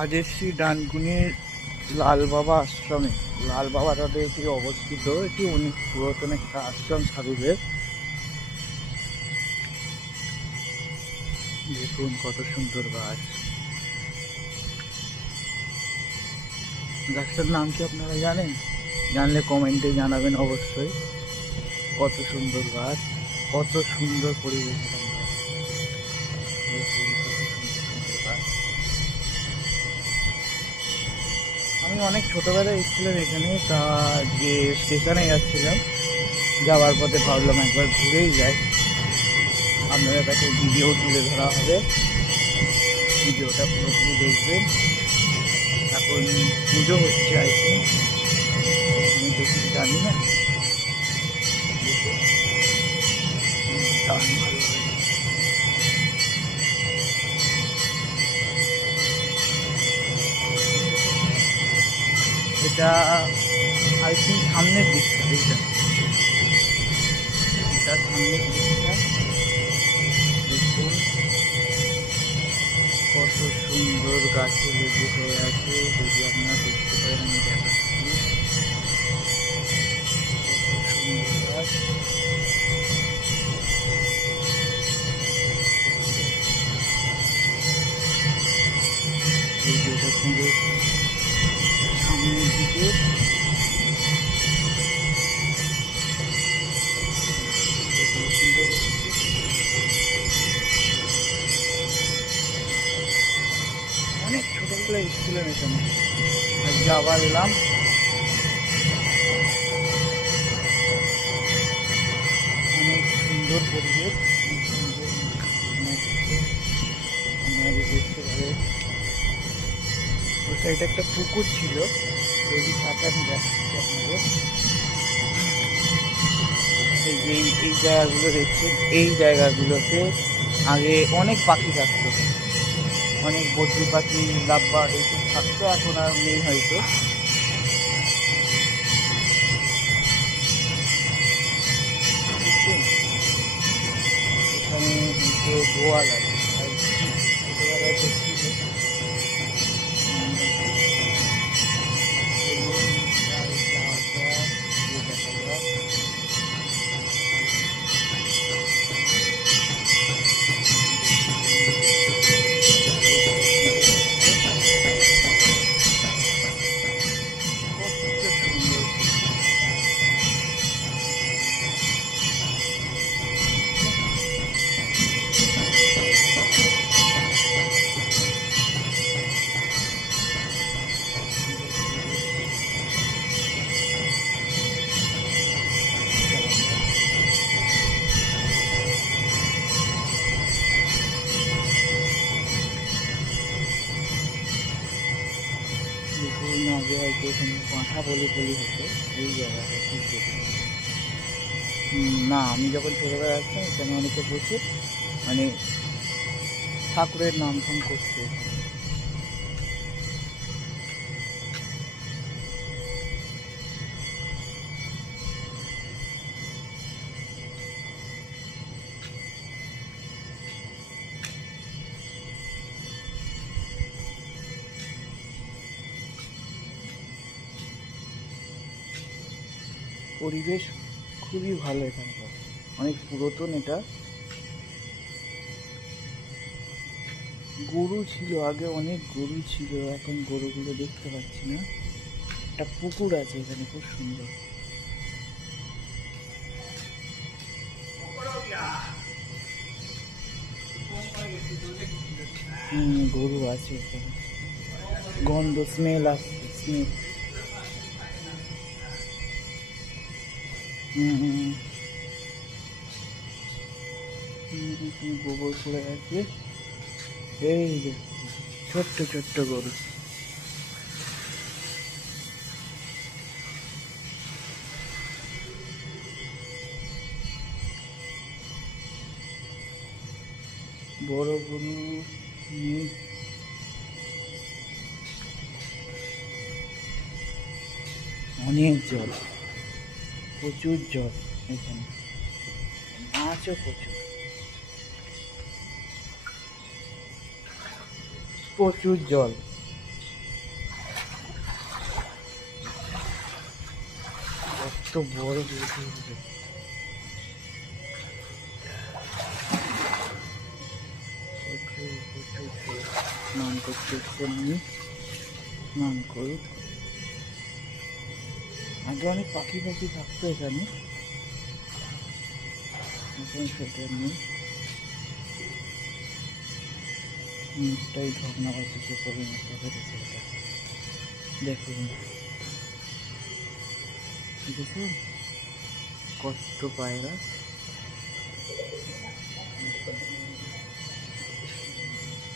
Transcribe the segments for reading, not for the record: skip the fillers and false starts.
আজ এসছি ডানকুনির লাল বাবা আশ্রমে। লাল বাবা রোডে এটি অবস্থিত। এটি অনেক পুরাতন একটা আশ্রম সাধুদের। দেখুন কত সুন্দর গাছ। গাছটার নাম কি আপনারা জানেন? জানলে কমেন্টে জানাবেন অবশ্যই। কত সুন্দর গাছ, কত সুন্দর পরিবেশ। দেখুন কত সুন্দর সুন্দর গাছ। আমি অনেক ছোটবেলায় এসেছিলাম এখানে, তা যে স্টেশনে যাচ্ছিলাম, যাওয়ার পথে ভাবলাম একবার ঘুরেই যাই। আপনাদের কাছে ভিডিও তুলে ধরা হবে, ভিডিওটা পুরোপুরি দেখবেন। এখন পুজো হচ্ছে আর কি, আমি তো কিছু জানি না। দারুণ ভালো লাগে। এটা আই থিঙ্ক সামনের দিকটা, এটা সামনের দিকটা। দেখুন কত সুন্দর গাছে লেবু হয়ে আছে। যদি আপনারা দেখতে পারেন, আমি দেখাচ্ছি। কত সুন্দর গাছ। এই যে দেখুন সামনের দিকে অনেক ছোটবেলায় এসেছিলাম এখানে, আজকে আবার এলাম। অনেক সুন্দর পরিবেশ, অনেক সুন্দর। আপনারা দেখতে পাবেন ওই সাইডে একটা পুকুর ছিল, যদি থাকে আমি দেখাচ্ছি আপনাদের। এই যে এই জায়গাগুলো দেখছেন, এই জায়গাগুলোতে আগে অনেক পাখি থাকতো, অনেক বদ্রি পাখি, লাভবার্ড এইসব থাকতো। এখন আর নেই হয়তো। এখানে গোয়াল আছে, ছোটবেলায় দেখছি যে দেখুন আগে হয়তো এখানে পাঁঠা বলি হতো। এই জায়গাটা ঠিক দেখুন। না, আমি যখন ছোটবেলায় আসতাম এখানে অনেকে প্রচুর মানে ঠাকুরের নাম ফাম করছে। পরিবেশ খুবই ভালো এখানকার, অনেক পুরাতন। এটা গরু ছিল আগে, অনেক গরু ছিল, এখন গরুগুলো দেখতে পাচ্ছি না। একটা পুকুর আছে এখানে, খুব সুন্দর। গরু আছে এখানে, গন্ধ স্মেল আসছে, স্মেল। গোবর পড়ে আছে। এই যে ছোট্ট ছোট্ট গরু। বড় গরু নেই। অনেক জল, প্রচুর জল এখানে, মাছও প্রচুর, প্রচুর জল। কত বড় হয়েছে, স্নান করতে এসেছি, স্নান করি। আগে অনেক পাখি থাকতো এখানে, এখন সেটা নেই। মুখটাই ঝর্ণাবাসীকে পরিণত হয়েছে এটা, দেখুন দেখুন কত পায়রা,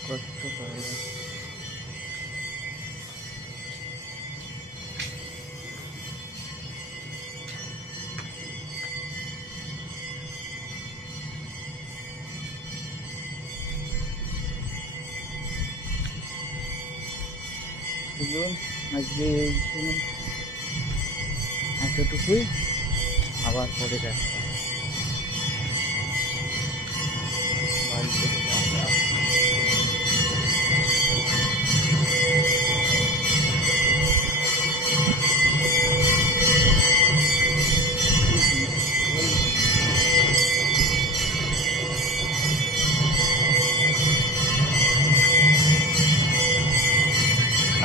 কত পায়রা। বুঝলেন, আজকে এতটুকুই, আবার পরে দেখা হবে। বাড়িতে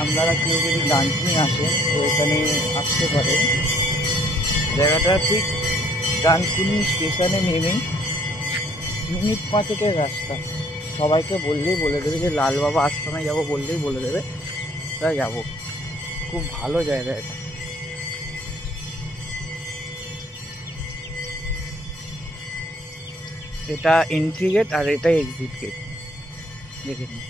আপনারা কেউ যদি ডানকুনি আসেন তো এখানে আসতে পারে। জায়গাটা ঠিক ডানকুনি স্টেশনে নেমেই মিনিট 5-এর রাস্তা। সবাইকে বললেই বলে দেবে যে লালবাবা আশ্রমে যাবো, বললেই বলে দেবে, তাই যাবো। খুব ভালো জায়গা এটা। এটা এন্ট্রি গেট আর এটা এক্সিট গেট, দেখে নিন।